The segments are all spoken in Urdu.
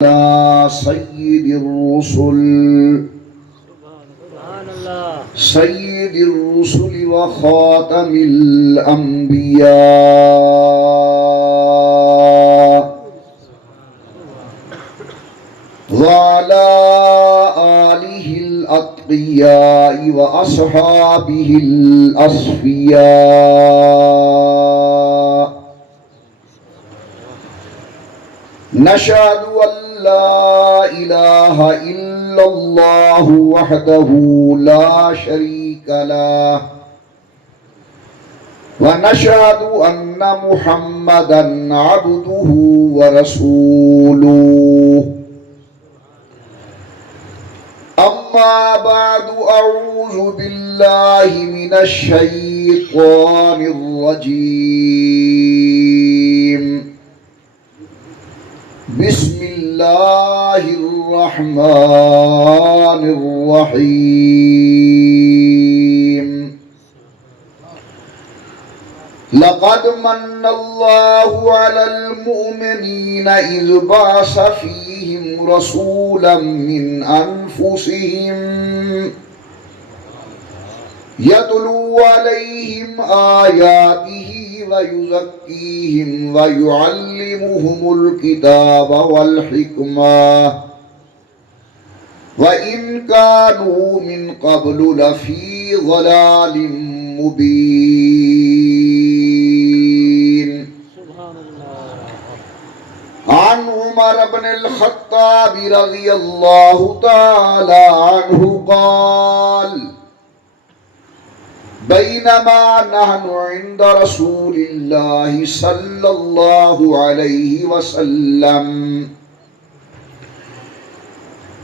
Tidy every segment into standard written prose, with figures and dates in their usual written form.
سید الرسل سید الرسل وخاتم الانبیاء وعلى آلہ الاتقیاء واصحابہ الاصفیاء نشهد أن لا إله إلا الله وحده لا شريك له ونشهد أن محمدا عبده ورسوله أما بعد أعوذ بالله من الشيطان الرجيم بسم اللہ الرحمن الرحیم لقد من اللہ علی المؤمنین اذ بعث فیہم رسولا من انفسہم یتلو علیہم آیاتہ وَيُزَكِّيهِمْ وَيُعَلِّمُهُمُ الْكِتَابَ وَالْحِكْمَةَ وَإِنْ كَانُوا مِنْ قَبْلُ لَفِي ضَلَالٍ مُبِينٍ عن عمر بن الخطاب رضي الله تعالى عنه قال بينما نحن عند رسول الله صلى الله عليه وسلم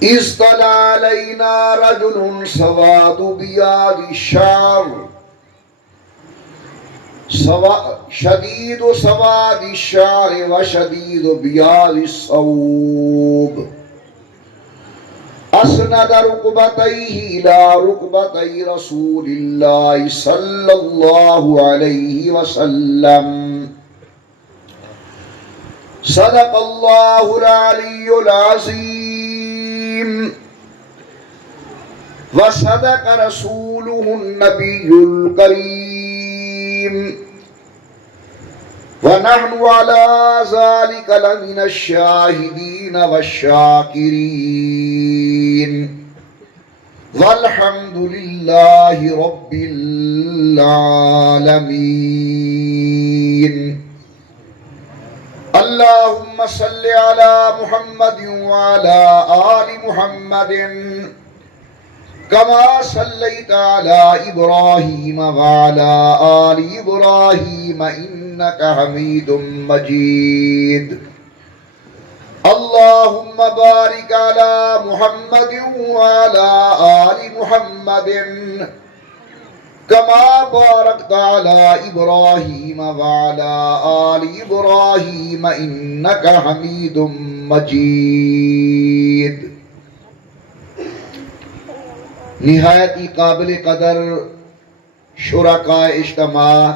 إذ طلع علينا رجل سواد بياض الشعر شديد سواد الشعر وشديد بياض الثوب اسند ركبتيه الى ركبتي رسول الله صلى الله عليه وسلم صدق الله العلي العظيم وصدق رسوله النبي الكريم ونحن على ذلك لمن الشاهدين والشاكرين والحمد لله رب العالمين اللهم صل على محمد وعلى آل محمد كما صليت على إبراهيم وعلى آل إبراهيم إنك حميد مجيد اللهم بارك على محمد وعلى آل محمد كما باركت على إبراهيم وعلى آل إبراهيم إنك حميد مجيد نہایت قابل قدر شرکاء اجتماع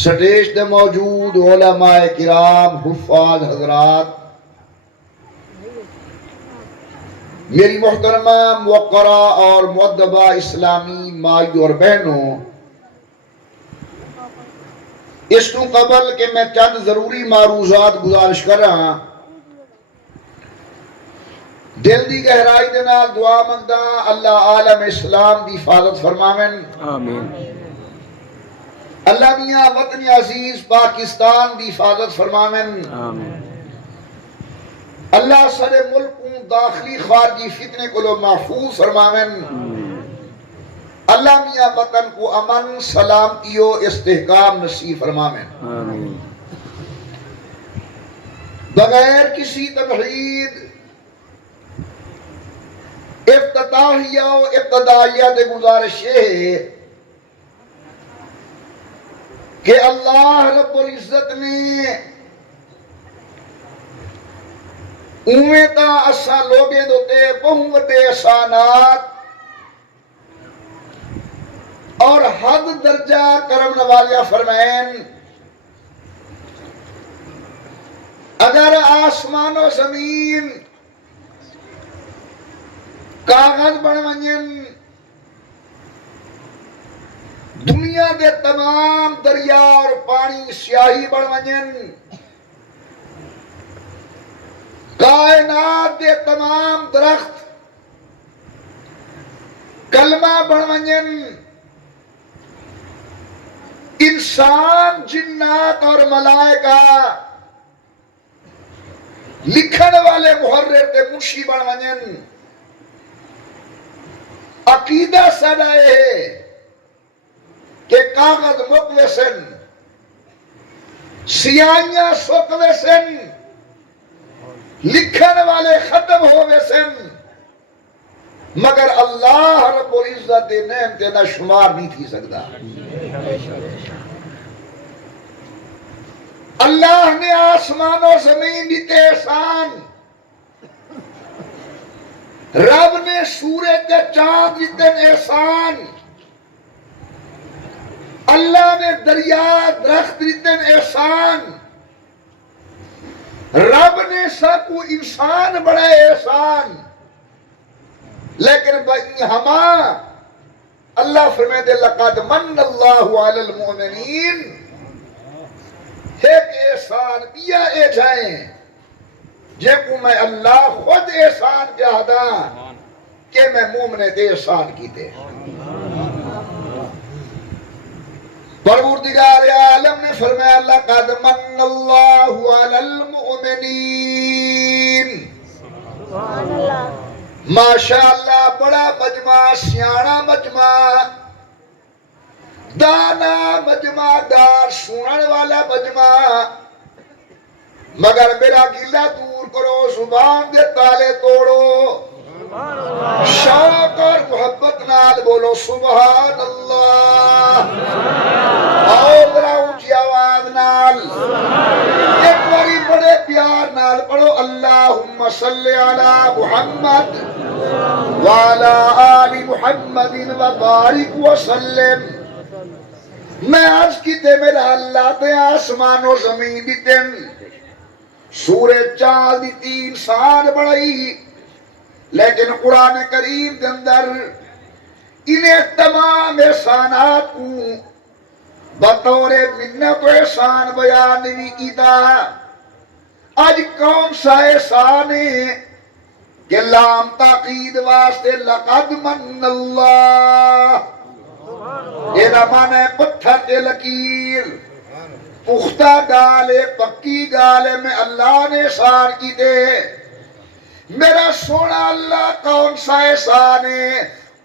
سٹیج دے موجود علماء کرام حفاظ حضرات میری محترمہ موقرہ اور مؤدبہ اسلامی مائیوں اور بہنوں اس تو قبل کہ میں چند ضروری معروضات گزارش کر رہا دل دی گہرائی دے نال دعا منگدا اللہ عالم اسلام دی حفاظت فرماویں آمین اللہ میاں وطن عزیز پاکستان دی حفاظت فرماویں آمین اللہ سارے ملک کو داخلی خارجی فتنے کو لو محفوظ فرماویں اللہ میاں وطن کو امن سلامتی و استحکام نصیب فرماویں آمین بغیر کسی تمہید افتتاحیہ و ابتدائیہ دے گزارش ہے کہ اللہ رب العزت نے اویں تا اسا لوگے دوتے بہت احسانات اور حد درجہ کرم نوازیہ فرمائیں آسمان و زمین کاغذ بن ونجن، دنیا دے تمام دریا اور پانی سیاہی بن ونجن، کائنات دے تمام درخت کلمہ بن ونجن، انسان جنات اور ملائکہ لکھن والے محرر تے منشی بن ونجن، عقیدہ ساڈا ہے کہ کاغذ مک ویسن، سیاہیاں سک ویسن، لکھن والے ختم ہو ویسن، مگر اللہ رب العزت دے نعمت نہ شمار نہیں تھی سکتا۔ اللہ نے آسمان و زمین دیتے احسان، رب نے سورج تے چاند دیتے احسان، اللہ نے دریا درخت دیتے احسان، رب نے سب کو انسان بڑا احسان، لیکن ہما اللہ فرمائے لقد من اللہ علی المؤمنین، ایک احسان کیا اے جائیں جے کو میں اللہ خود احسان کیا دا کہ میں مومن دے احسان کیتے۔ پروردگار عالم نے فرمایا لقد من اللہ علی المؤمنین، ماشاءاللہ بڑا مجمع، سیانا مجمع، دانا مجمع، دار سنن والا مجمع، مگر میرا گلہ دور کرو، زبان دے تالے توڑو، شوق اور محبت نال بولو سبحان اللہ، اور ذرا اونچی آواز نال ایک باری بڑے پیار نال پڑھو اللہم صلی علی محمد وعلی آل محمد وبارک وسلم۔ میں عرض کیتے میرا اللہ تے آسمان و زمین دیتن، سورج چاند دیتی، انسان بڑائی، لیکن قرآن کریم کے اندر انہیں تمام احسانات کو بطور منت و احسان بیان نہیں کیتا۔ آج کون سا احسان ہے کہ لام تاقید واسطے لقد من اللہ، یہ معنی ہے پتھر تے لکیر، پختہ گالے پکی گالے میں اللہ نے احسان کی دے۔ میرا سونا اللہ کون سا احسان ہے،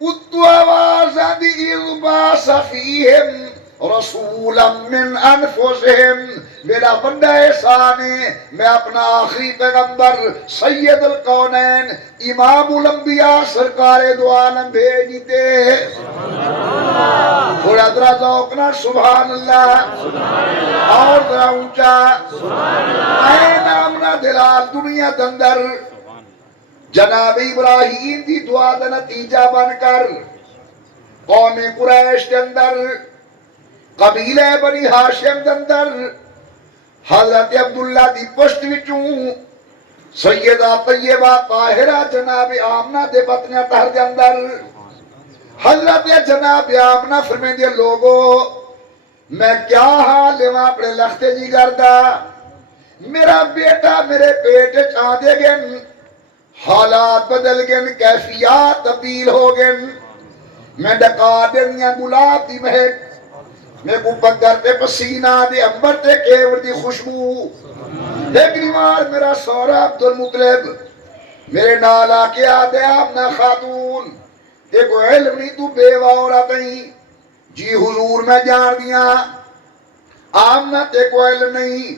اتو آواز دی اذباس فیہم رسولا من انفسہم، میرا بندہ احسان ہے میں اپنا آخری پیغمبر سید القونین امام الانبیاء سرکار دو عالم بھیج دیتے۔ تھوڑا ذرا ذوقنا سبحان اللہ، اور ذرا اونچا اے نامنا دلال دنیا دندر جناب ابراہیم دی دعا دا نتیجہ بن کر قوم قریش کے اندر قبیلہ بنی ہاشم کے اندر حضرت عبداللہ دی پشت وچوں سیدہ طیبہ طاہرہ جناب آمنہ دے بطنہ تہر کے اندر حضرت جناب آمنہ فرمین دے لوگو میں کیا حال ہے وہاں اپنے لختے جی گردہ، میرا بیٹا میرے پیٹ چاندے گن، حالات بدل گن، کیفیات تبدیل ہو گن، میں ڈکا دنیا گلاب دی مہک، میں کو پگر تے پسینہ دے امبر تے کیور دی خوشبو، ایک نیوار میرا سورا عبدالمطلب میرے نالا کے آدھے آمنہ خاتون تے کو علم نہیں تو بیوہ عورت نہیں، جی حضور میں جان دیا، آمنہ تے کو علم نہیں،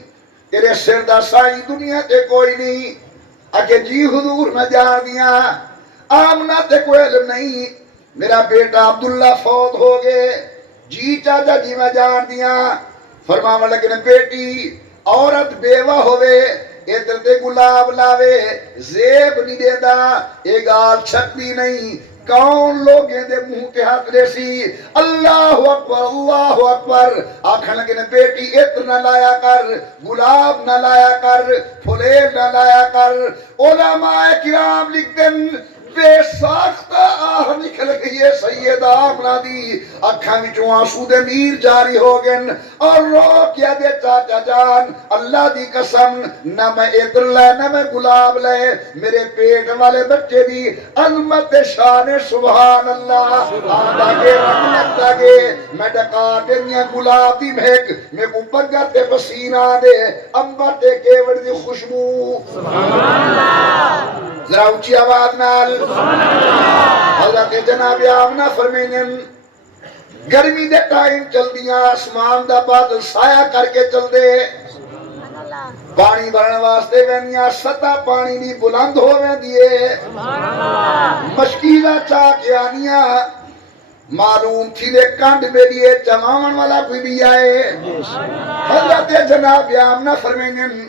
تیرے سردہ سائی دنیا تے کوئی نہیں، اکے جی حضور میں جان دیا، آمنہ تے کو علم نہیں، میرا بیٹا عبداللہ فوت ہو گئے، جی چاچا جی میں جان دیا، فرماوا لیکن بیٹی عورت بیوہ ہوئے ادھر تے گلاب لاوے زیب نہیں دیدا، ایک آل چھتی نہیں، کون لوگیں دے منہ کے ہاتھ دے سی اللہ اکبر آکھن لگے نے بیٹی عطر نہ لایا کر گلاب نہ لایا کر پھلے نہ لایا کر علماء کرام لکھتے بے ساختہ آہ نکل گئی ہے سیدہ آمنہ دی اکھاں وچوں آنسو دے نیر جاری ہو گئن اور رو کیا دے چاچا جان اللہ دی قسم نہ میں عطر لے نہ میں گلاب لے میرے پیٹ والے بچے دی عظمت شان سبحان اللہ آدھا کے رحمت لگے میں ڈکا دنیا گلاب دی مہک میں کو بگر تے پسینہ دے امبر تے کیوڑ دی خوشبو سبحان اللہ ذرا اونچی آواز نال حضرت جناب آمنہ فرمینن گرمی دے ٹائم چل دیاں آسمان دا بادل سایہ کر کے چل دے پانی بھرنے واسطے وینیاں سطح پانی دی بلند ہو میں دیئے مشکیلہ چاہ کے آنیاں معلوم تھی دے کانڈ میں دیئے چمامن والا کوئی بھی آئے حضرت جناب آمنہ فرمینن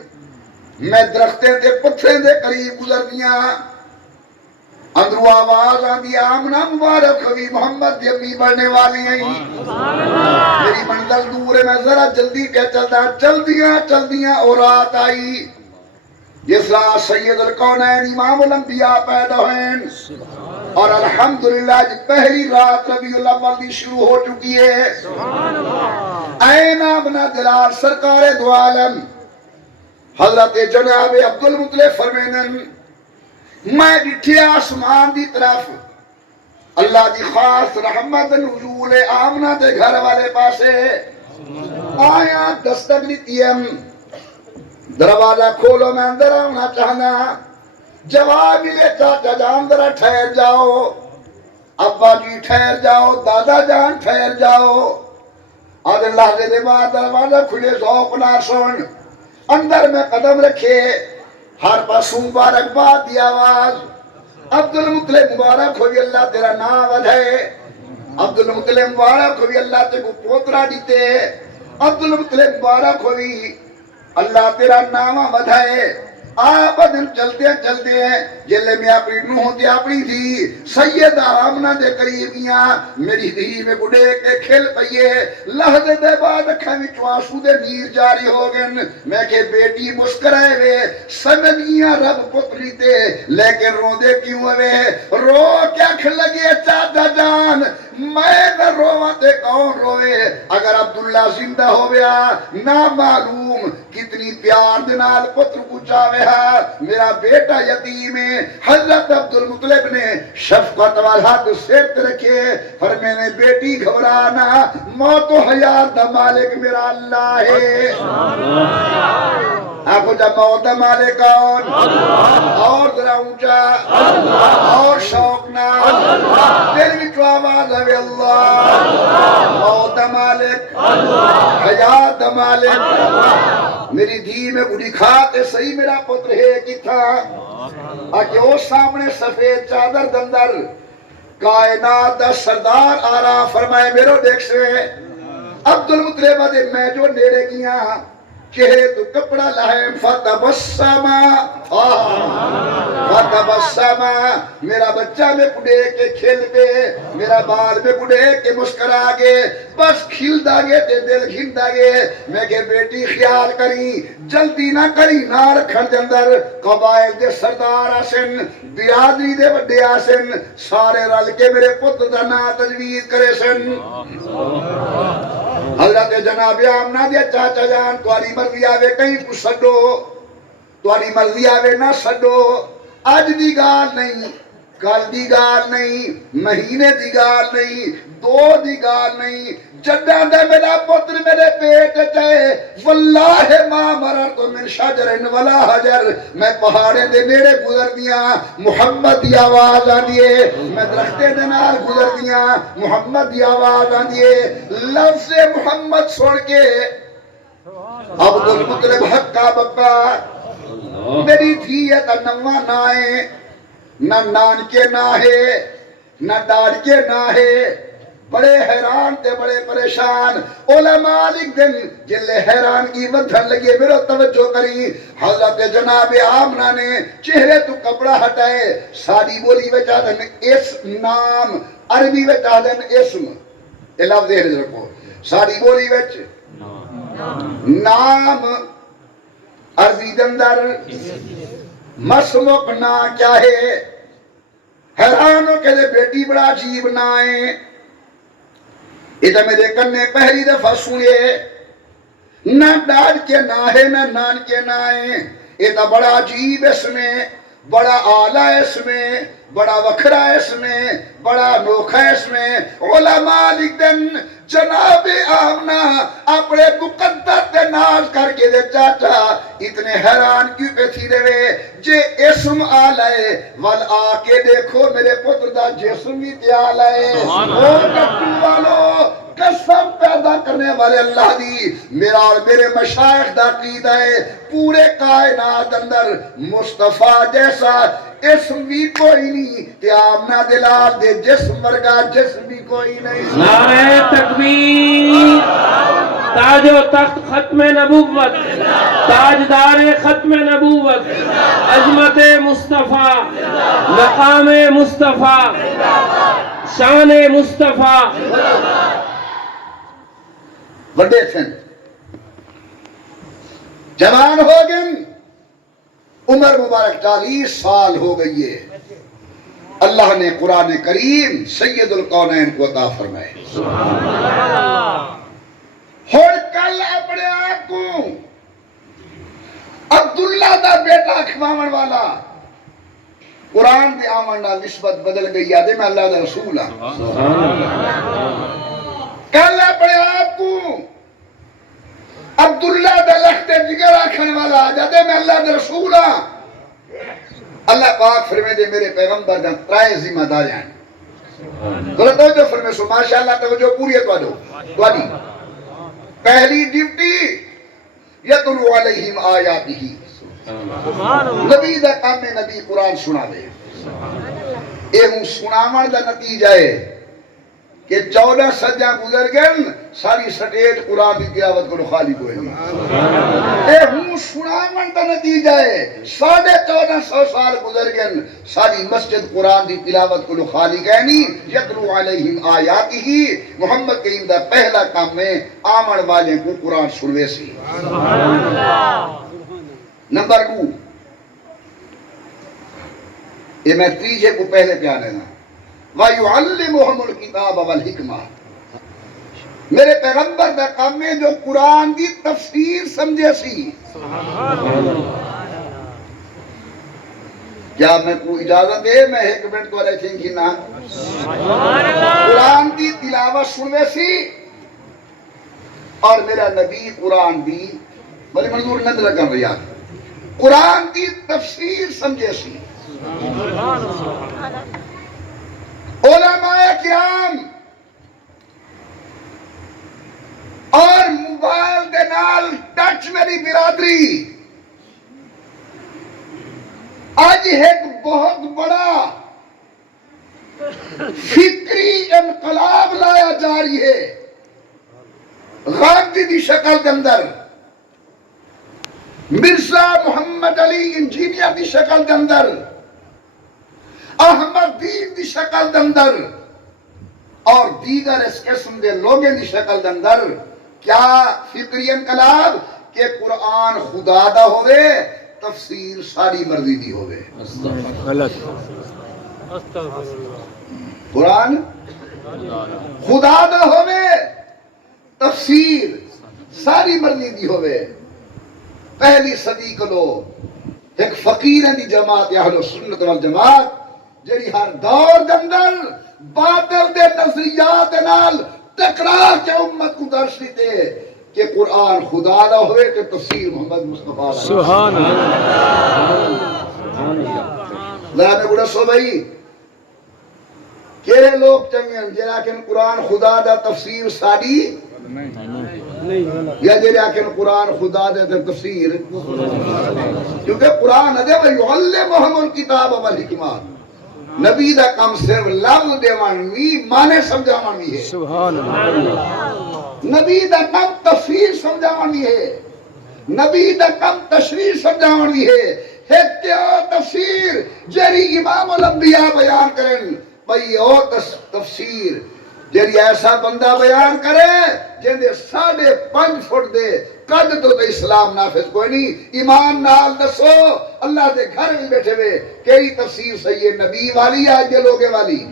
میں درختیں دے پتھریں دے قریب گزر دیاں اندرو آواز آدھی آمنہ مبارک ہوئی محمد دی امی بڑھنے والی ہیں میری منزل دور ہے میں ذرا جلدی کہہ چل دیاں اور رات آئی جس رات سید القونین امام الانبیاء پیدا ہوئیں اور الحمدللہ پہلی رات ربیع الاول دی شروع ہو چکی ہے این آمنہ دلال سرکار دو عالم حضرت جناب عبدالمطلب فرمینن میں ڈٹھے آسمان دی طرف اللہ دی خاص رحمت نزول آمنہ دے گھر والے پاسے آیا دستک لیتیم دروازہ کھولو میں اندر آنا چاہنا جواب ملے چاچا جان ذرا ٹھہر جاؤ ابا جی ٹھہر جاؤ دادا جان ٹھہر جاؤ آدھے لحظے دے بعد دروازہ کھلے ذوق نہ سن اندر میں قدم رکھے ہر پاسوں مبارکباد دی آواز عبدالمطلب مبارک ہوئی اللہ تیرا نام ودھائے عبدالمطلب مبارک ہوئی اللہ تے کو پوترا دیتے عبدالمطلب مبارک ہوئی اللہ تیرا نام ودھائے آپ دن چلتے ہیں جلے میں اپنی نوح دی اپنی تھی سیدہ آمنہ دے قریبیاں میری دھی میں گڑے کے کھل پئیے لحظے دے بعد کھوی چواسو دے نیر جاری ہو گئن میں کہ بیٹی مسکرائے وے سمجھیاں رب پتری تے لیکن رو دے کیوں ہوئے رو کیا کھل لگے چاچا جان میں نہ روواں تے کون روئے اگر عبداللہ زندہ ہو گیا نہ معلوم کتنی پیار دنال پتر کو چاہے میرا بیٹا یتیم ہے حضرت عبدالمطلب نے شفقت والا ہاتھ سیرت رکھے فرمینے بیٹی گھبرانا موت و حیات دا مالک میرا اللہ ہے آپ کو جب موت دا مالک کون اور ذرا اونچا اور شوقنا دل بھی تو آواز ہے اللہ موت دا مالک حیات دا مالک میری دھی میں گڑی کھاتے صحیح میرا پتر ہے کی تھا آکے وہ سامنے سفید چادر دندر کائنات دا سردار آرہا فرمائے میرو دیکھ سے عبدالمطلب دے میں جو نیرے گیا چہرے تو کپڑا لائے فتبسما میرا بچہ میں پڑے کے کھیل پہ میرا بال میں پڑے کے مسکرا گے بس کھل دا گے تے دل گھن دا گے میں کہ بیٹی خیال کری جلدی نہ کری نہ رکھن دے اندر قبائل دے سردار آسن برادری دے بڑے آسن سارے رل کے میرے پتر دا نا تجویز کرے سن حضرت جناب آمنہ دیا چاچا جان تواری مرضی آوے کہیں کو سڈو تواری مرضی آوے نہ سڈو آج دی گال نہیں کل دی گال نہیں مہینے دی گال نہیں دو دی گال نہیں جڈاں دے میرا پتر میرے پیٹ چاہے واللہ ما مررت من شجر ولا حجر میں پہاڑے دے نیڑے گزر دیا محمد دی آواز آنیے میں درختے دے نال گزر دیا محمد دی آواز آنیے لفظ محمد سوڑ کے عبدالمطلب حقا بکا میری دھی ہے تا نوہ نائے نہ نان کے نہ ہے نہ ڈاڑ کے نہ ہے بڑے حیران تے بڑے پریشان علماء لکھ دن جلے حیران کی ودھن لگے میرا توجہ کری حضرت جناب آمنہ نے چہرے تو کپڑا ہٹائے ساری بولی وچا دن اس نام عربی وچا دن اسم یہ لفظ ہے رکھو ساری بولی وچ نام عربی دندر مسمک نا کیا ہے حیرانوں کے لئے بیٹی بڑا عجیب نائیں ادھا میرے کنے پہلی دفعہ سنے نہ ڈاڑ کے نہ ہے نہ نان کے نائیں ادھا بڑا عجیب اس میں بڑا آلہ اس میں بڑا وکھرا اس میں بڑا نوکھا اس میں علماء لکھ دن جناب آمنہ اپنے مقدر تے ناز کر کے دے چاچا اتنے حیران کیوں پہ تھی دے وے جے اسم آلائے وال آکے دیکھو میرے پتر دا جسم بھی تے آلائے او کٹو والو قسم پیدا کرنے والے اللہ دی میرا اور میرے مشائخ دا قیدہ ہے پورے کائنات اندر مصطفیٰ جیسا اسم بھی کوئی نہیں تے آمنہ دلال دے جسم ورگا جسم بھی کوئی نہیں نعرہ تکبیر تاج و تخت ختم نبوت تاجدار ختم نبوت عظمت مصطفیٰ مقام مصطفیٰ شان مصطفیٰ بڑے تھے جوان ہو گئے عمر مبارک 40 سال ہو گئی ہے اللہ نے قرآن کریم سید القونین کو عطا فرمائے اور کل اپنے آپ کو عبداللہ دا بیٹا کھواون والا قرآن دے آمن نال نسبت بدل گئی یادے میں اللہ دا رسول کل اپنے آپ کو عبداللہ دا لخت جگر آکھن والا جادے میں اللہ دا رسول اللہ پاک فرمے دے میرے پیغمبر دن ترائے ذمہ داریاں تو توجہ فرمے سو ماشاءاللہ توجہ پوری ہے توجہ پہلی ڈیوٹی یتلو علیہم آیاتہ نبی دا کام میں نبی قرآن سنا دے اے ہوں سناون دا نتیجہ ہے کہ 14 سجاں گزر گئن ساری سٹیٹ قرآن کی تلاوت کو خالی کوئی نہیں اے ہوں سناون دا نتیجہ ہے 1450 سال گزر گئن ساری مسجد قرآن کی تلاوت کو خالی کہنی یتلو علیہم آیاتہ محمد کریم دا پہلا کام میں آمن والے کو قرآن سنوے سی نمبر 2 یہ میں تیجے کو پہلے پیار لینا وَيُعَلِّمُهُمُ الْكِتَابَ وَالْحِكْمَةِ میرے پیغمبر دا کام میں جو قرآن دی تفسیر سمجھے سی کیا میں کو اجازت ہے میں ایک منٹ تو رہے تھیں نا قرآن دی تلاوت سنوے سی اور میرا نبی قرآن دی بلے منظور نند لگن رہا قرآن دی تفسیر سمجھے سی علماء کرام اور موبائل دے نال ٹچ میری برادری آج ایک بہت بڑا فکری انقلاب لایا جا رہی ہے غامدی دی شکل کے اندر مرزا محمد علی انجینئر دی شکل کے اندر احمد دین دی شکل کے اندر اور دیگر اس قسم دے لوگیں دی شکل کے اندر کیا فکری انقلاب کہ قرآن خدا دا ہوئے تفسیر ساری مرضی دی ہوئے قرآن خدا دا ہوئے تفسیر ساری مرضی دی ہوئے پہلی صدی کلو ایک فقیر دی جماعت اہل سنت والجماعت جڑی ہر دور دے اندر باطل دے نظریات نال ٹکرا کے امت کو درس دیتے کہ قرآن خدا نہ ہوئے کہ تفسیر محمد مصطفیٰ سبحان اللہ ذرا میں بڑا سو بھائی کہے لوگ چنگے جرا کہ قرآن خدا دا تفسیر ساری یا جرا کہ قرآن خدا دا تفسیر کیونکہ قرآن ہے وَيُعَلِّمُهُمُ الْكِتَابَ وَالْحِكْمَةَ نبی دا کم صرف لفظ دیوان بھی مانے سمجھاون بھی ہے سبحان اللہ نبی دا کم تفسیر سمجھاون بھی ہے نبی دا کم تشریح سمجھاون بھی ہے کیا تفسیر جیری امام الانبیاء بیان کرن بھئی او تفسیر جیری ایسا بندہ بیان کرے جن دے 5.5 فٹ دے قد تو اسلام نافذ کوئی نہیں ایمان نال دسو اللہ دے گھر میں بیٹھے ہوئے کئی تفسیر صحیح ہے نبی والی یا جلوگے والی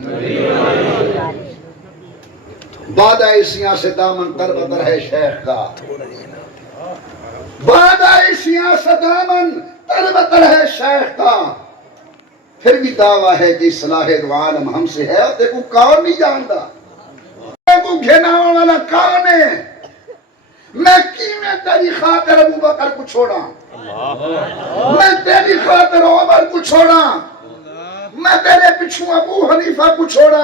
بادہ سیاست دامن تربتر ہے شیخ کا بادہ سیاست دامن تربتر ہے شیخ کا پھر بھی دعویٰ ہے کہ اصلاح دو عالم ہم سے ہے دیکھو کون نہیں جانتا کو گھناؤں والا کون ہے میں تیری خاطر ابو بکر کو چھوڑا میں تیری خاطر عمر کو چھوڑا میں تیرے پچھو ابو حنیفہ کو چھوڑا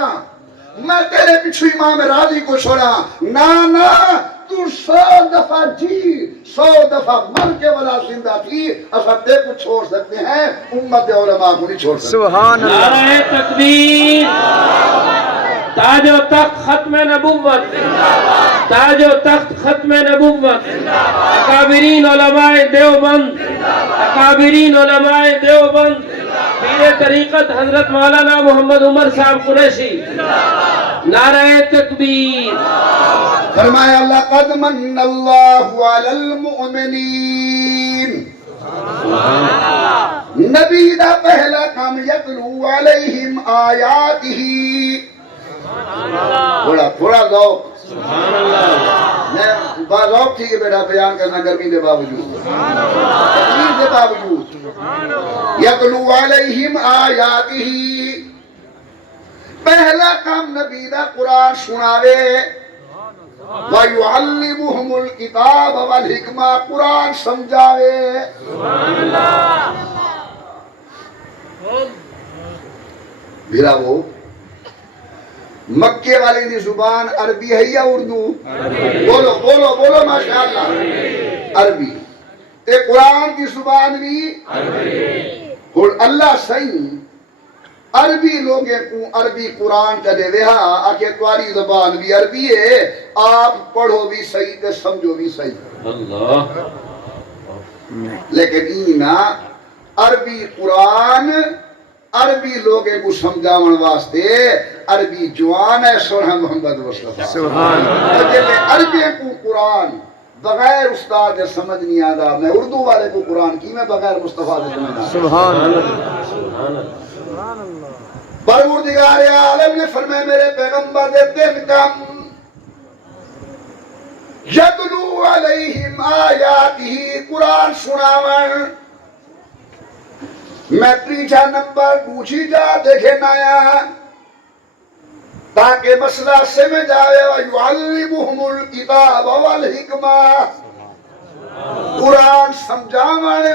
میں تیرے پچھو امام راضی کو چھوڑا نا تو 100 دفعہ جی 100 دفعہ مر کے والا زندہ تھی اصلا تے کو چھوڑ سکتے ہیں امت علماء کو نہیں چھوڑ سکتے سبحان اللہ نعرہ تکبیر تاج و تخت ختم نبوت تاج و تخت ختم نبوت اکابرین علماء دیوبند اکابرین علماء دیوبند پیر طریقت حضرت مولانا محمد عمر صاحب قریشی نعرہ تکبیر فرمایا لقد من اللہ علی المؤمنین نبی دا پہلا کام یتلو علیہم آیاتہ تھوڑا ذوق میں ذوق تھی کہ بیٹا بیان کرنا گرمی دے باوجود تکلیف دے باوجود یتلو علیہم آیاتہ پہلا کام نبی دا قرآن سناوے وَيُعَلِّمُهُمُ الْكِتَابَ وَالْحِكْمَةَ قرآن سمجھاوے بھیرا وہ مکے والی دی زبان عربی ہے یا اردو بولو بولو بولو ماشاءاللہ عربی تے قرآن کی زبان بھی اور اللہ صحیح عربی لوگیں کو عربی قرآن کا دے وہا آکے تواری زبان بھی عربی ہے آپ پڑھو بھی صحیح تے سمجھو بھی صحیح اللہ لیکن اینا عربی قرآن عربی لوگیں کو سمجھاون واسطے عربی جوان ہے سونا محمد مصطفیٰ سبحان اللہ جلے عربی کو قرآن بغیر استاد دے سمجھ نہیں آدھا میں اردو والے کو قرآن کی میں بغیر مصطفیٰ دے سمجھ آدھا سبحان اللہ پروردگار عالم نے فرمائے میرے پیغمبر دے دن کم یتلو علیہم آیاتہ قرآن سناون میں تیجا نمبر پوچھی جا دیکھے نایا تاکہ مسئلہ سمجھ آئے وَيُعَلِّمُهُمُ الْكِتَابَ وَالْحِكْمَةَ قرآن سمجھاون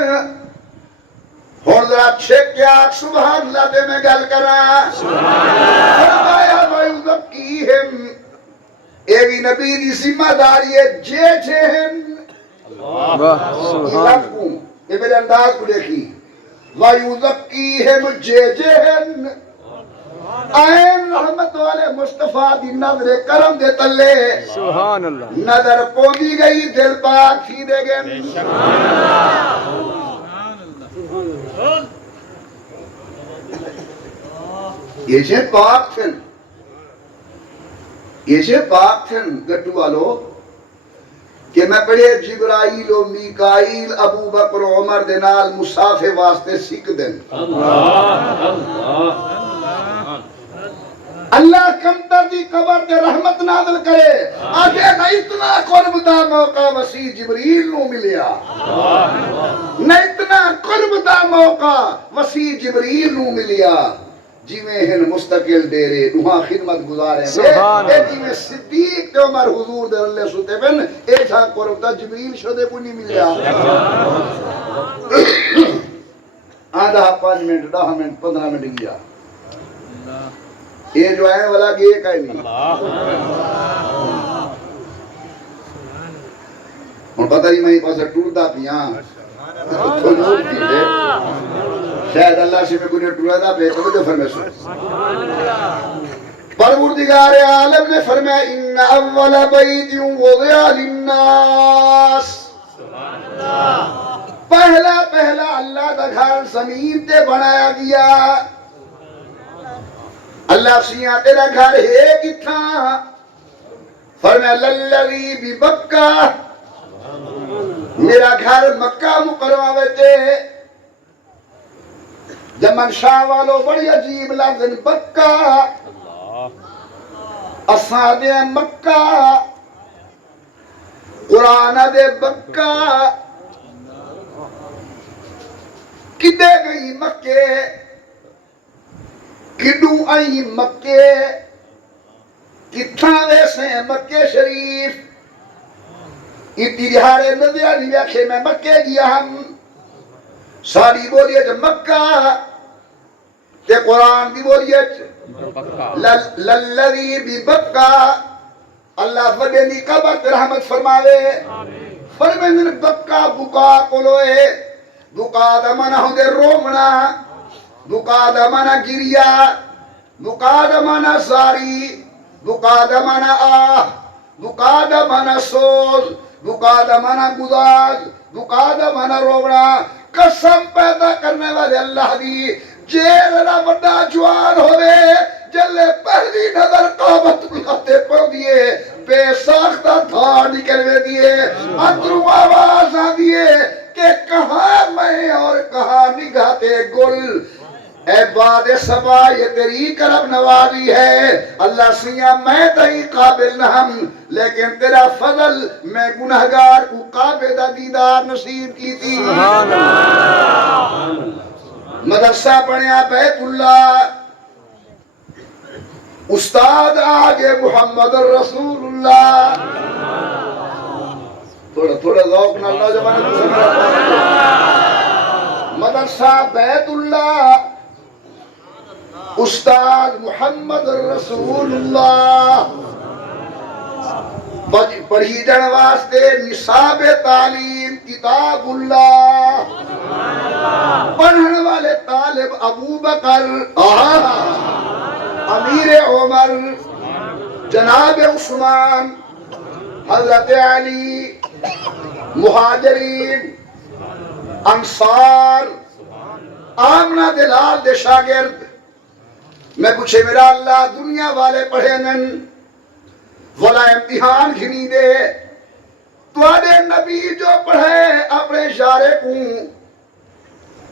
اور ذرا چھک کیا سبحان اللہ دے میں گل کرا فرمایا وَيُذَكِّيهِمْ اے بھی نبی دی ذمہ داری ہے جے ہیں واہ سبحان یہ میرے انداز کو دیکھی وَيُذَكِّيهِمْ جے ہیں آئین رحمت والے مصطفیٰ دی نظر کرم دے تلے سبحان اللہ نظر پوندی گئی دل پاک تھی دے گئے یہ چھے پاک تھن گٹو والو کہ میں پڑھے جبرائیل و میکائیل ابو بکر و عمر دینال مسافے واسطے سکھ دیں اللہ کمتر دی قبر دے رحمت نازل کرے آگے نہ اتنا قرب دا موقع وسیع جبریل نو ملیا نہ اتنا قرب دا موقع وسیع جبریل نو ملیا جی میں ہن مستقل ڈیرے وہاں خدمت گزارے اے جی میں صدیق تے عمر حضور دے اللہ سوتے بن ایسا قرب دا جبریل شدے کو نہیں ملیا آدھا 5 منٹ 10 منٹ 15 منٹ گیا یہ جو ہے والا گئے کا ہی نہیں اور پتہ نہیں میں پاس ٹوٹا پیاں تو لوگ بھی ہے شاید اللہ سے میں کوئی ٹورا تھا بے توجہ فرمائے سن پروردگار عالم نے فرمایا ان اول بیت وضع للناس پہلا اللہ کا گھر زمین تے بنایا گیا اللہ سیاں تیرا گھر ہے کتھاں فرمایا للذی ببکہ میرا گھر مکہ مکرمہ وچے جمن شاہ والو بڑی عجیب لفظ بکہ اساں دے مکہ قرآن دے بکہ کدے گئی مکے کڈو آئی مکے کتھاں ویسے مکے شریف اتی دہاڑے نظر نہیں ویکھے میں مکے گیا ہم ساری بولیے جو مکہ تے قرآن دی بولیے للذی ببکہ اللہ وڈی قبر رحمت فرماوے فرمائے من بکہ بکا کلوئے بکا دمنا ہوں دے رومنا بکا دمنا گریا بکا دمنا ساری بکا دمنا آہ بکا دمنا سوز بکا دمنا گداز بکا دمنا رومنا قسم پیدا کرنے والے اللہ دی جیرنا بڑا جوان ہوئے جلے پہلی نظر قابت اللہ تے پڑھ دیئے بے ساختہ دھار نکلوے دیئے اندروں آواز آ دیئے کہ کہاں میں اور کہاں نگاہتے گل اے باد سبا یہ تیری کرم نوازی ہے اللہ سیاں میں تہی قابل نہ ہم لیکن تیرا فضل میں گناہگار کو قابل دیدار نصیب کی تھی مدرسہ پڑھیا بیت اللہ استاد آگے محمد رسول اللہ تھوڑا ذوق نہ نوجوان مدرسہ بیت اللہ استاد محمد رسول اللہ پڑھی جن واسطے نصاب تعلیم کتاب اللہ پڑھنے والے طالب ابو بکر امیر عمر جناب عثمان حضرت علی مہاجرین انصار آمنہ دلال دے شاگرد میں پوچھے میرا اللہ دنیا والے پڑھے نن ولا امتحان گھنی دے تو آدھے نبی جو پڑھے اپنے اشارے کو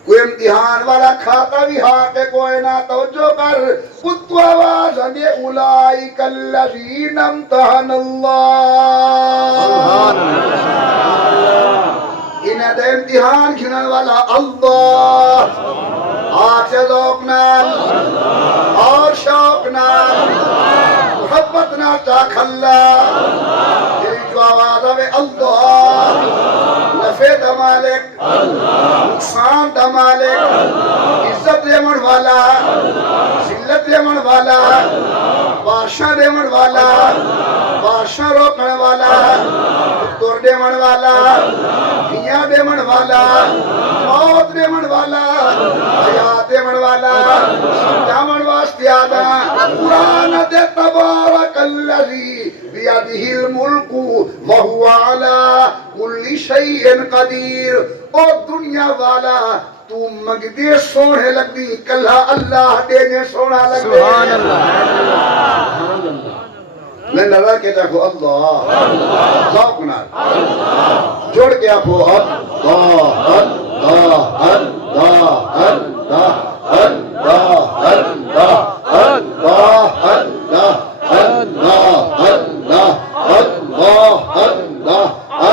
کوئی امتحان والا کھاتا بھی ہاتھ کوئی نہ توجہ کر کتو آواز آگے اولائک الذین امتحن اللہ انہیں دے امتحان گھنن والا اللہ آج سے ذوق نال اور شوق نال محبت نال چاک اللہ تیری جو آواز آوے اللہ نفع دا مالک نقصان دا مالک عزت دیمن والا ذلت دیمن والا بادشاہ دیمن والا بادشاہ روکن والا دور دیمن والا دنیا دیمن والا موت دیمن والا حیات دیمن والا سمجھامن واسطے آدھا قرآن دے تبارک اللذی بیدہ الملک وہو علی کل شیء قدیر او دنیا والا تو مگدے سونے لگ دی کلہ اللہ دینے سونا لگ دے سبحان اللہ میں نظر کے دیکھو اللہ ذوق نال جوڑ کے آپو اللہ اللہ اللہ اللہ اللہ اللہ اللہ اللہ اللہ اللہ اللہ اللہ اللہ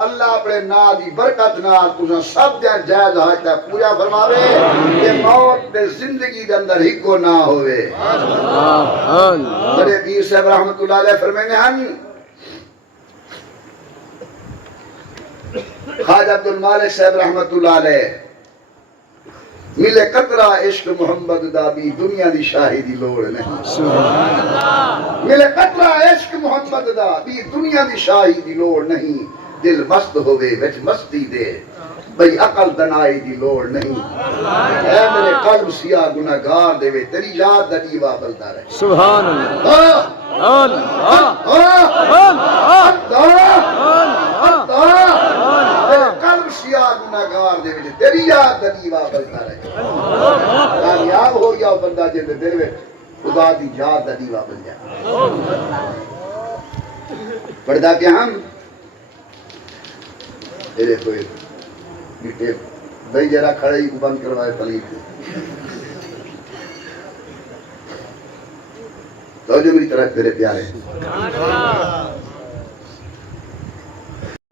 اللہ اپنے نا دی برکت نال تجھا سب دیا جائز آج تک پورا فرماوے کہ موت تے زندگی دے اندر ہی کو نہ ہوئے. بڑے پیر صاحب رحمت اللہ علیہ فرمینے ہن خواجہ عبد المالک صاحب رحمت اللہ علیہ ملے قطرہ عشق محمد دا بھی دنیا دی شاہی دی لوڑ نہیں. ملے قطرہ عشق محمد دا بھی دنیا دی شاہی دی لوڑ نہیں. دل مست ہوئے وچ مستی دے بھئی عقل دنائی دی لوڑ نہیں. اے میرے قلب سیاہ گناہگار دے وے تیری یاد دا دیوا بلدا رہے. سبحان اللہ. قلب سیاہ گناہگار دے وچ تیری یاد دا دیوا بلدا رہے. کامیاب ہو گیا بندہ جے دل وچ خدا دی یاد دا دیوا بل جائے. پڑھدا کہ ہم تیرے کوئی بیٹے بھائی جرا کھڑے ہی بند کروائے پلیت تو جو میری طرح تیرے پیارے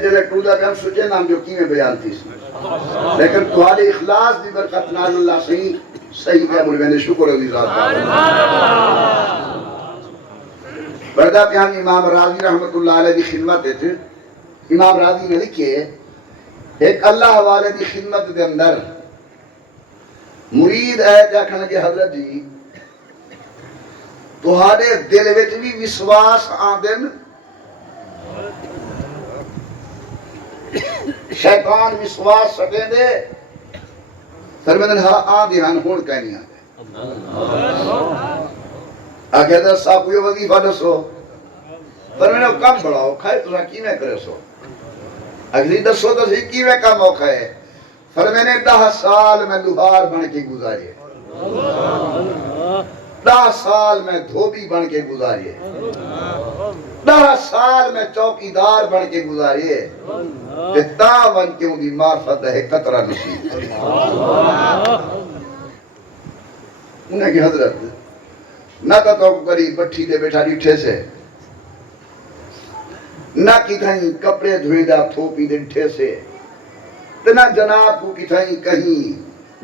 جلے ٹودا پہ ہم سوچے نام جو کی میں بیان تھی اس میں لیکن تمہارے اخلاص دی برکت نال اللہ صحیح کیا مجھے میں نے شکر علی ذات بردہ پہ ہم امام راضی رحمت اللہ علیہ کی خدمت تھے. امام راضی نے لکھے ایک اللہ حوالے دی خدمت دے اندر مرید ہے دیکھنے کے حضرت جی تہاڈے دل وچ بھی وشواس آندن شیطان وشواس سٹے دے فرماندن ہاں آندے ہن ہن کہیں نہیں آندے. آگے در صاحب کوئی وظیفہ دسو فرماندن کم بڑھاؤ کھائے تو کی میں کرے سو. اگلی دسو تو سی کیویں کا موقع ہے. فرمانے 10 سال میں لوہار بن کے گزارے 10 سال میں دھوبی بن کے گزارے 10 سال میں چوکیدار بن کے گزارے کہ تا ون کیوں دی معرفت ہے قطرہ نصیب. انہیں کہ حضرت نہ تو کری بٹھی دے بیٹھا ڈٹھے سے نہ کتھائیں کپڑے دھوئے دا تھوپی دے ڈٹھے سے نہ جناب کو کتھائیں کہیں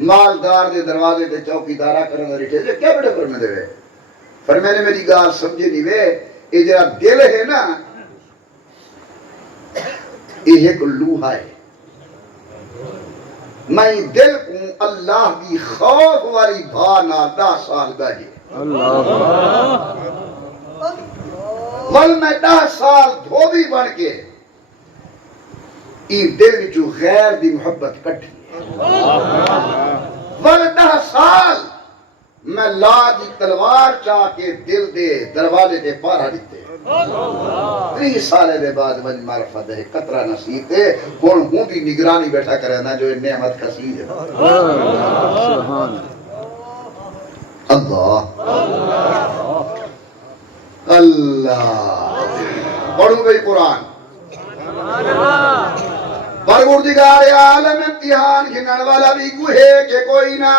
مالدار دے دروازے دے چوکی دارہ کرنے دے ڈٹھے سے. کیا بیٹے فرمے دے وے فرمینے میری گال سمجھے نہیں وے یہ جرا دل ہے نا یہ ایک لوہا ہے. میں دل کو اللہ دی خوف والی بھانا 10 سال گاجے ول میں 10 سال دھوبی بن کے ای دل جو غیر دی محبت کٹھی ول 10 سال میں لا دی تلوار چاہ کے دل دے دروازے دے پارا دیتے 30 سالے دے بعد مجھ معرفت ہے قطرہ نصیب تے کون ہوں دی نگرانی بیٹھا کرے نا جو نعمت خسید ہے. اللہ اللہ پڑھوں گئی قرآن. پروردگار عالم امتحان گھنن والا بھی کوئے کہ کوئی نہ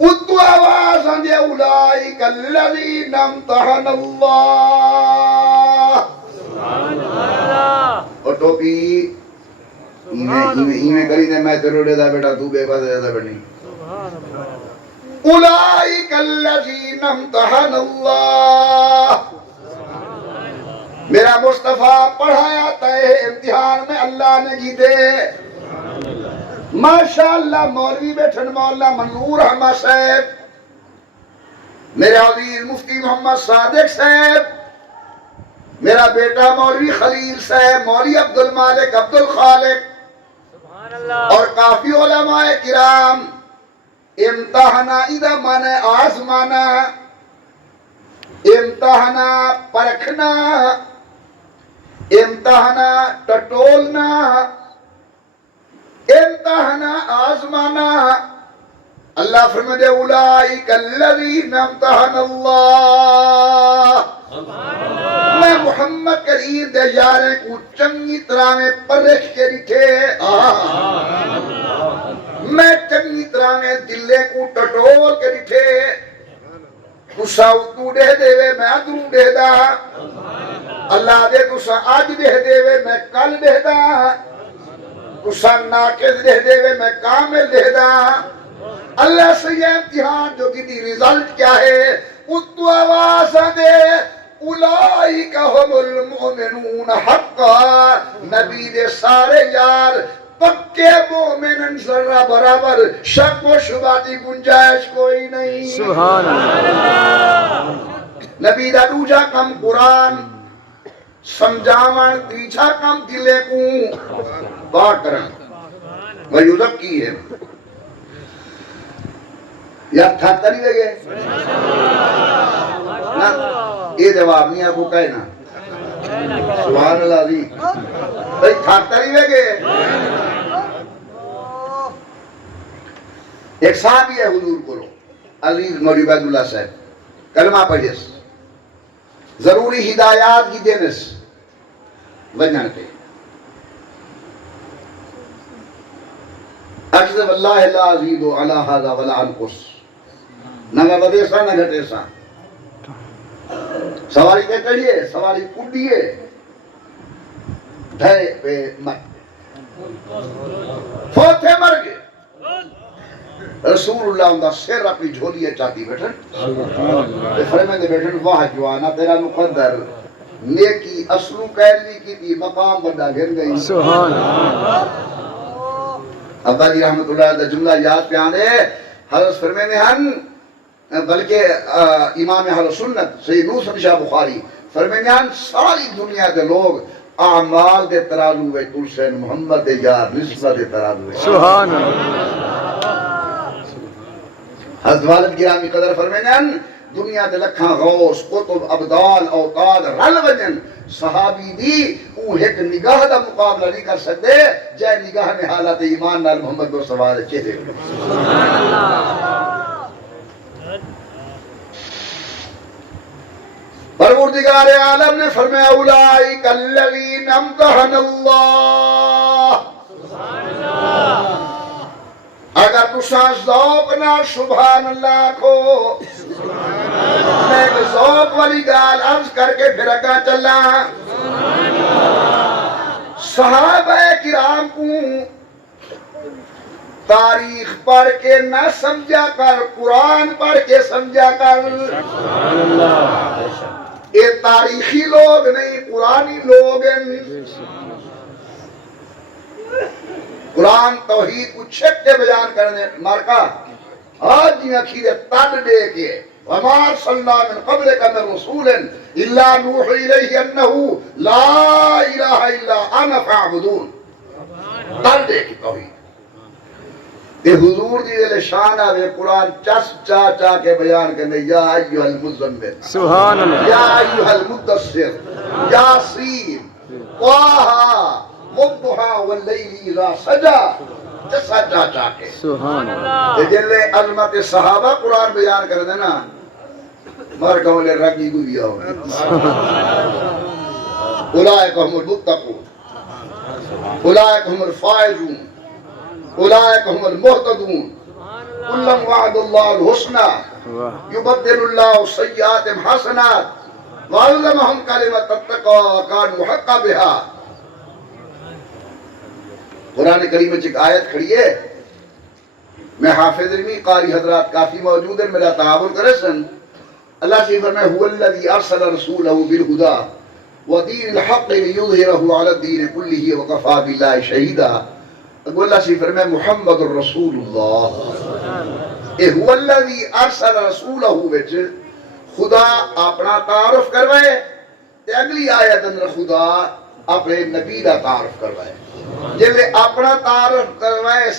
اتو آواز اندے اولائک الذین امتحن اللہ. اور ٹوپی ایمیں کری دے میں تیرو دے دا بیٹا تو بے پاس دے دا بیٹنی. اولئک الذین امتحن اللہ. میرا مصطفیٰ پڑھایا تے امتحان میں اللہ نے کی دے. ماشاءاللہ مولوی بیٹھن مولانا منظور احمد صاحب میرے عزیز مفتی محمد صادق صاحب میرا بیٹا مولوی خلیل صاحب مولوی عبد المالک عبد الخالق اور کافی علماء کرام. امتحانا اذا مانے آزمانا امتحانا پرکھنا امتحانا ٹٹولنا امتحانا آزمانا. اللہ فرمائے اولئک الذین امتحن اللہ. میں محمد کریم دے یارے کو چنگی طرح میں پرکھ کے رکھے میں چنگی طرح میں دلے کو ٹٹول کے رکھے تسا اتو دے دے وے میں ادرو دے دا اللہ دے تسا آج دے دے وے میں کل دے دا تسان ناقص دے دے وے میں کامل دے دا اللہ سے یہ امتحان جو کی دی ریزلٹ کیا ہے اس تو آواز دے اولئک هم المؤمنون حقا نبی دے سارے یار پکے مومن ذرہ برابر شک و شبہ دی گنجائش کوئی نہیں سبحان اللہ نبی دا دوجا کم قرآن سمجھاون تیجا کم دلے کو بات کرن ویوزب کی ہے یا تھاکتا نہیں لگے نا یہ جواب نہیں آپ کو کہے نا سبحان اللہ علی بھئی تھاکتا نہیں لگے ایک صحابی ہے حضور کرو عزیز مولی عبید اللہ صاحب کلمہ پڑھیس ضروری ہدایات کی دینس ونجن کے اکذب اللہ لا عزیز علی حاضا ولا انقص نہ میں بدے سا نہ گھٹے سا سواری کے کڑیے سواری کڑیے دھائے پہ مر فوتے مر گئے رسول اللہ اندہ سر اپنی جھولیے چاہتی بیٹھن فرمے دے بیٹھن واہ جوانا تیرا مقدر نیکی اصلو کہلوی کی تھی مقام بڑا گھر گئی سبحان ابا جی رحمت اللہ علیہ جملہ یاد پہ آنے حضرت فرمے نے ہن بلکہ امام اہل سنت سید موسی شاہ بخاری فرمے نے ہن ساری دنیا کے لوگ اعمال دے ترازو وے حسین محمد دے یار نسبت دے ترازو وے سبحان اللہ حضرت والد گرامی قدر فرمینن دنیا دے لکھاں غوث قطب ابدال اوتاد رل وجن صحابی دی او ایک نگاہ دا مقابلہ نہیں کر سکتے جائے نگاہ میں حالات ایمان نال محمد کو سوال چہرے پروردگار عالم نے فرمایا اولئک الذین امتحن اللہ اگر تساں ذوق نہ سبحان اللہ کو میں ایک ذوق والی گال عرض کر کے پھر اگا چلا صحابہ کرام کو تاریخ پڑھ کے نہ سمجھا کر قرآن پڑھ کے سمجھا کر یہ تاریخی لوگ نہیں قرآنی لوگ ہیں قرآن توحید کو چھپ کے بیان کرنے مارکا آج جی اکھیرے تد دے کے وَمَا صَلَّا مِن قَبْلِكَ مِن رَسُولٍ إِلَّا نُوحِ إِلَيْهِ أَنَّهُ لَا إِلَهَ إِلَّا أَنَا فَاعْبُدُونَ تد دے کی توحید یہ حضور دی دل شان آوے قرآن چس چا چا کے بیان کرنے یا ایوہ المزمل سبحان اللہ یا ایوہ المدثر یاسین طٰہٰ والضحیٰ واللیل اذا سجا چسا چا چا کے سبحان اللہ جلے عظمت صحابہ قرآن بیان کر دینا مر کولے رگی کو دیا ہوگا اولئک هم المتقون اولئک هم الفائزون اولئک هم المهتدون کلم وعد اللہ الحسنى یبدل اللہ سیئاتهم حسنات وعلمهم کلمۃ التقوی وکانوا حقا بها قرآن کریم میں ایک آیت کھڑی ہے میں حافظ علمی قاری حضرات کافی موجود ہیں میرا تعاون کرے سن اللہ سے فرمائے هو الذی ارسل رسوله بالهدى ودین الحق لیظہرہ علی الدین کلہ وکفى باللہ شہیدا اللہ سے فرمائے محمد الرسول اللہ اے هو الذی ارسل رسوله وچ خدا اپنا تعارف کروائے تے اگلی آیت اندر خدا اپنے نبی دا تعارف کروائے جلے اپنا تعارف کروائے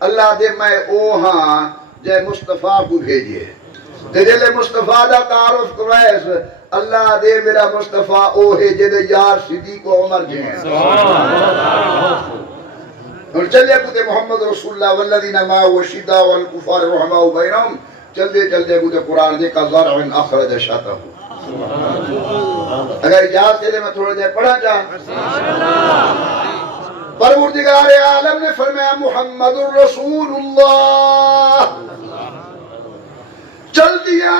اللہ دے میں او ہاں جے مصطفیٰ کو بھیجئے جلے مصطفیٰ دا تعارف کروائے اللہ دے میرا مصطفیٰ او ہے جلے یار صدیق و عمر جے ہیں اور چلے کتے محمد رسول اللہ والذین معه شداء والکفار رحماء بینہم چلے کتے قرآن دے کا زرع اخرج شاطہ اگر اجازت کے لئے میں تھوڑے دے پڑھا جا پروردگار عالم نے فرمایا محمد الرسول اللہ چل دیا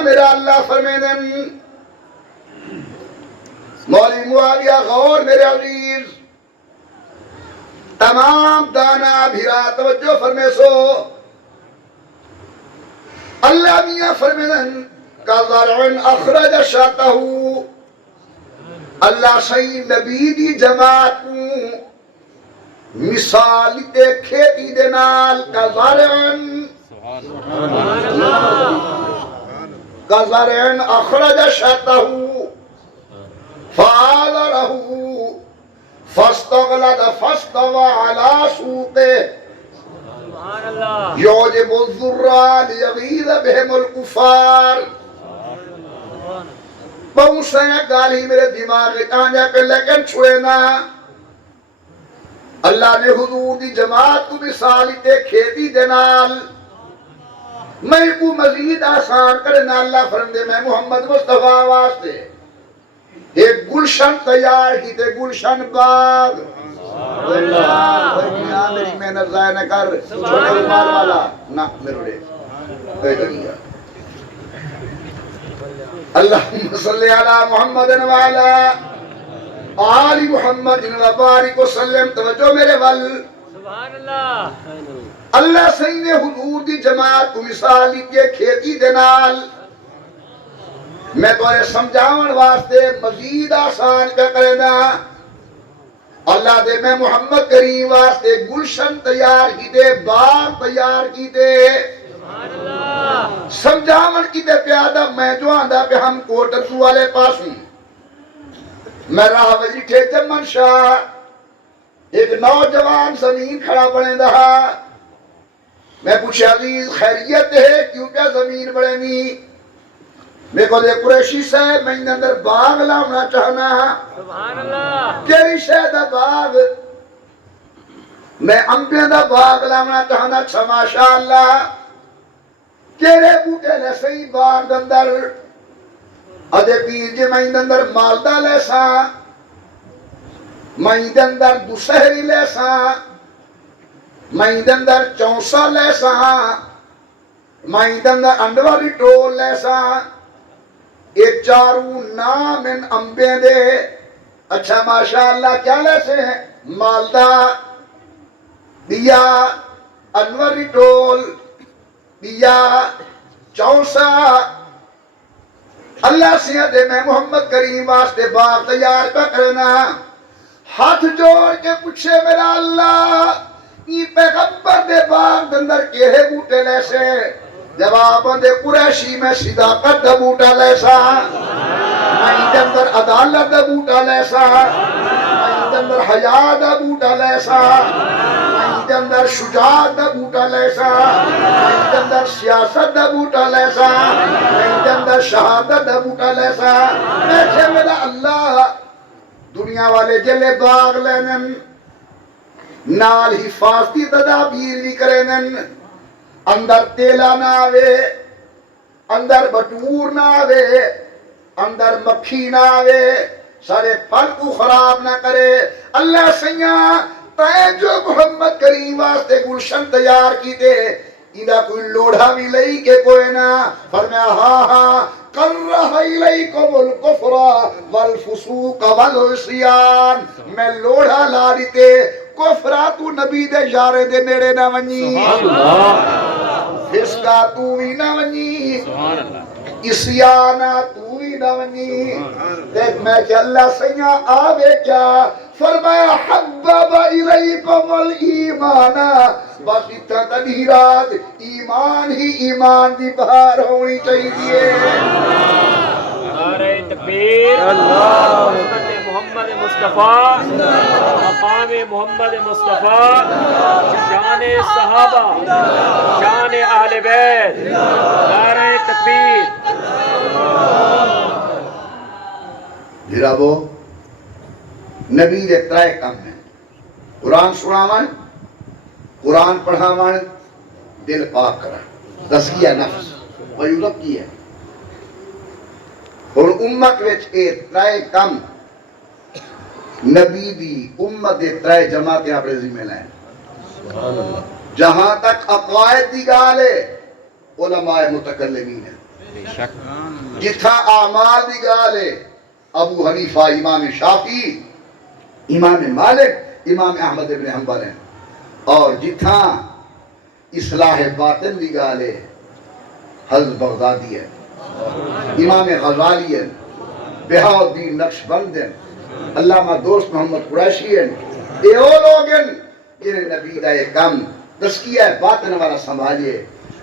میرا اللہ فرمیدن مولی معاویہ غور میرے عزیز تمام دانا بھیرا توجہ فرمے سو اللہ میاں فرمیدن کَزَرْعٍ اخرج شَطَهُ اللہ صحیح نبی دی جماعت کو مثال تے کھیتی دے نال کَزَرْعٍ اخرج شَطَهُ فَآذَرَهُ فاستغلظ فاستوى على سوقه يعجب الضرّاء ليغيظ بهم الكفار بہت سارا گالی میرے دماغ آنجا کر لیکن چھوئے نا اللہ نے حضور دی جماعت کو مثال تے کھیتی دینال میں کو مزید آسان کرنا اللہ فرمدے میں محمد مصطفیٰ واسطے ایک گلشن تیار کی تے گلشن باغ میری محنت ضائع نہ کر چھوٹے رومال والا نہ میرے اللہم صلی علی محمد وعلا آل محمد وبارک وسلم توجہ میرے ول سبحان اللہ اللہ صحیح نے حضور دی جماعت کو مثالی کے کھیتی دینال میں تو سمجھاون واسطے مزید آسان کا کرنا اللہ دے میں محمد کریم واسطے گلشن تیار کی دے باغ تیار کی دے سمجھاون کی دے پیادہ میں جو آندہ پہ ہم کوٹتو والے پاسی میں راہ وجیٹھے جمن شاہ ایک نوجوان زمین کھڑا بڑھیں دہا میں پوچھے عزیز خیریت ہے کیوں کیا زمین بڑھیں نہیں میں کو دے قریشی سے میں اندر باغ لاؤنا چاہنا سبحان اللہ تیری شہدہ باغ میں امپیاں دا باغ لاؤنا چاہنا چھا ماشاءاللہ تیرے بوٹے لے صحیح باغ اندر ادھے پیر جی میں اندر مالدہ لے سا میں اندر دوسہری لے سا میں اندر چونسا لے سا میں اندر انڈواری ٹول لے سا ایک چاروں نام ان امبے دے اچھا ماشاءاللہ کیا لیسے ہیں مالدہ دیا انوری ٹول دیا چونسا اللہ سیاں دے میں محمد کریم واسطے باغ تیار کا کرنا ہاتھ جوڑ کے پوچھے میرا اللہ یہ پیغمبر دے باغ اندر کیڑے بوٹے لیسے جواب دے قریشی میں صداقت دا بوٹا لیسا میں اندر عدالت دا بوٹا لیسا میں اندر حیاء دا بوٹا لیسا میں اندر شجاعت دا بوٹا لیسا میں اندر سیاست دا بوٹا لیسا میں اندر شہادت دا بوٹا لیسا میں چھے میرا اللہ دنیا والے جلے باغ لینن نال حفاظتی تدابیر بھی کرنن اندر تیلا نہ آوے اندر بٹور نہ آوے اندر مکھی نہ آوے سارے پھل کو خراب نہ کرے اللہ سیاں تے جو محمد کریم واسطے گلشن تیار کی دے ایدہ کوئی لوڑھا بھی لئی کے کوئی نہ فرمایا ہاں ہاں کرہ الیکم الکفر والفسوق والعصیان میں لوڑھا لا دیتے کفرہ تو نبی دے جارے دے نیڑے نہ ونی فسقہ تو ہی نہ ونی عصیانہ تو ہی نہ ونی دیکھ میں کہ اللہ سیاں آوے کیا فرمایا حبب الیکم الایمان بس اتنا تنہیرات ایمان ہی ایمان دی بہار ہونی چاہیے نعرہ تکبیر حضرت محمد مصطفیٰ مقام محمد مصطفیٰ شان صحابہ شان اہل بیت نعرہ تکبیر جرابو نبی دے ترائے کام ہیں قرآن سناوان قرآن پڑھاوان دل پاک کرا تزکیہ نفس ویولت کی ہے اور امت وچ اے ترائے کام نبی دی امت دے ترائے جماعتیں اپنے ذمہ لائیں جہاں تک عقائد دی گالے علماء متکلمین ہیں جتھا اعمال دی گالے ابو حنیفہ امام شافعی امام مالک امام احمد ابن حنبل ہیں اور جتھاں اصلاح باطن دی گالے حضرت بغدادی ہے امام غزالی ہے بہاء الدین نقشبند ہیں علامہ دوست محمد قریشی ہیں یہ وہ لوگ ہیں جنہیں نبی دا یہ کم تزکیہ باطن والا سنبھالیے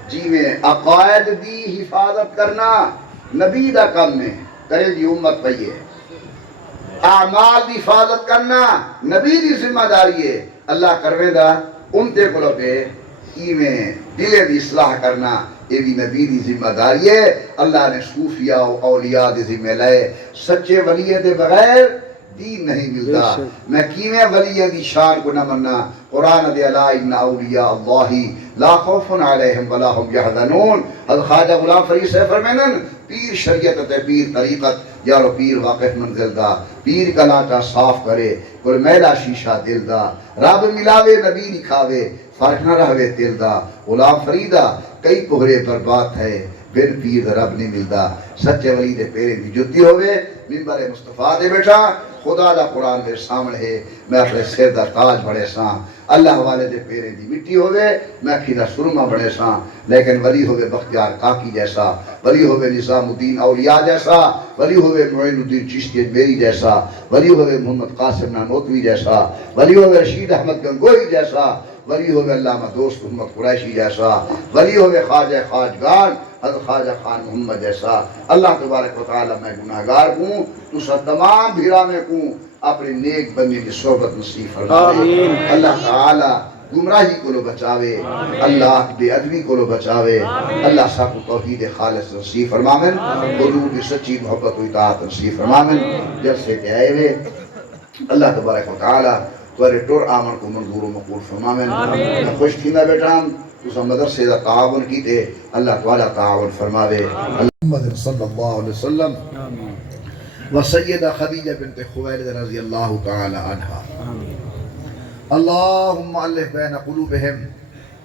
جی میں عقائد دی حفاظت کرنا نبی دا کم میں کرے دی امت پہیے اعمال دی حفاظت کرنا نبی دی ذمہ داری ہے اللہ کروے دا امتے کو پہ میں دلے دی اصلاح کرنا یہ بھی نبی دی ذمہ داری ہے اللہ نے صوفیاء و اولیاء دی ذمہ لائے سچے ولی دے بغیر دین نہیں ملتا میں کیویں ولی دی شان کو نہ مننا قرآن دے الا ان اولیاء اللہ لا خوف علیہم ولا هم یحزنون حضرت خواجہ غلام فرید سے فرمائن پیر شریعت تے پیر طریقت یارو پیر واقف منزل دا پیر کا لاٹا صاف کرے کوئی میلا شیشہ دل دا رب ملاوے نبی نکھاوے فرق نہ رہوے دل دا غلام فریدہ کئی کوہرے برباد ہے بن پیر رب نہیں ملدا سچے ولی دے پیرے دی جتی ہوئے منبر مصطفیٰ دے بیٹھا خدا دا قرآن دے سامنے ہے میں اپنے سر دا تاج بڑے ساں اللہ والے دے پیرے دی مٹی ہوئے میں کھیدا سرما بڑے ساں لیکن ولی ہوئے بختیار کاکی جیسا ولی ہوئے نظام الدین اولیاء جیسا ولی ہوئے معین الدین چشتی اجمیری جیسا ولی ہوئے محمد قاسم نانوتوی جیسا ولی ہوئے رشید احمد گنگوہی جیسا ولی ہوئے علامہ دوست محمد قریشی جیسا ولی ہوئے خواجہ خواجگان حضرت خواجہ خان محمد جیسا اللہ تبارک و تعالی میں گناہگار ہوں تو سب تمام بھیرا میں ہوں اپنے نیک بندے کی صحبت نصیب فرمائے اللہ تعالی گمراہی کو لو بچاوے اللہ بے ادبی کو لو بچاوے اللہ سب توحید خالص نصیب فرمامن حضور کی سچی محبت و اطاعت نصیب فرمامن جلسے کے آئے ہوئے اللہ تبارک و تعالی تورے ٹور آمن کو منظور و مقبول فرمامن خوش تھی نہ بیٹھام اس مدرسے دا تعاون کی تے اللہ تعالی تعاون فرماوے محمد صلی اللہ علیہ وسلم و سیدہ خدیجہ بنت خویلد رضی اللہ تعالی عنہ اللہم الف بین قلوبہم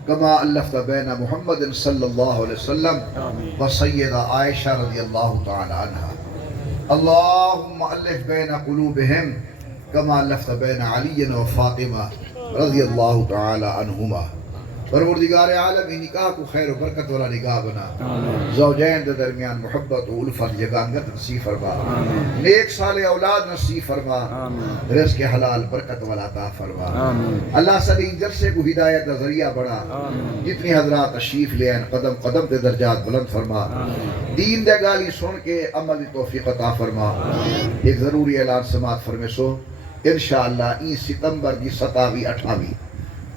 کما الفت بین محمد صلی اللہ علیہ وسلم و سیدہ عائشہ رضی اللہ تعالی عنہ اللہم الف بین قلوبہم کما الفت بین علی و فاطمہ رضی اللہ تعالی عنہما پروردگار عالم نکاح کو خیر و برکت والا نکاح بنا زوجین دے درمیان محبت و الفت یگانگت نصیب فرما نیک صالح اولاد نصیب فرما رزق حلال برکت والا عطا فرما اللہ سبھی جلسے کو ہدایت کا ذریعہ بڑا جتنی حضرات تشریف لے آئیں قدم قدم تے درجات بلند فرما دین دے گالی سن کے عمل توفیق عطا فرما ایک ضروری اعلان سماعت فرمے سو انشاءاللہ این ستمبر کی 27-28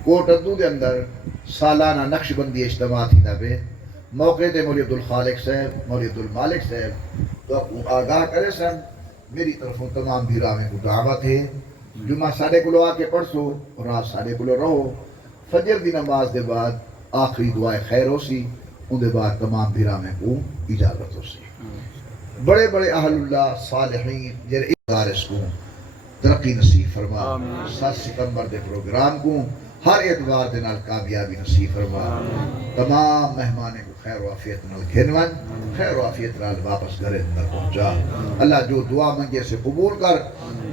کوٹ ادو دے اندر سالانہ نقش بندی اجتماع تھی نہ بے موقع دے مولی عبدالخالق صاحب مولی عبدالمالک صاحب تو آگاہ کرے سن میری طرفوں تمام بھیرا میں کو دعوت ہے جمعہ ساڑھے کلو آ کے پڑھسو اور رات ساڑھے کلو رہو فجر دی نماز دے بعد آخری دعائے خیر ہو سی ان دے بعد تمام بھیرا میں کو اجازت ہو سی بڑے بڑے اہل اللہ صالحین جر ادارس کو ترقی نصیب فرما 7 ستمبر دے پروگرام کو ہر اعتبار دے نال کامیابی نصیب فرما تمام مہمانے کو خیر و عافیت نال گھنون خیر و عافیت نال واپس گھر اندر پہنچا اللہ جو دعا منگے سے قبول کر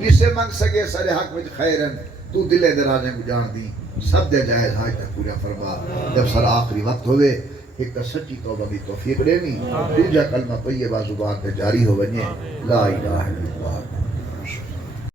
جسے منگ سکے سر حق میں خیرن تو دلے دراجیں کو جان دی سب دے جائز حاج تک پورا فرما جب سر آخری وقت ہوئے ایک تا سچی توبہ بھی توفیق دینی دوجہ کلمہ طیبہ زبان تے جاری ہو بنیے لا الہ الا اللہ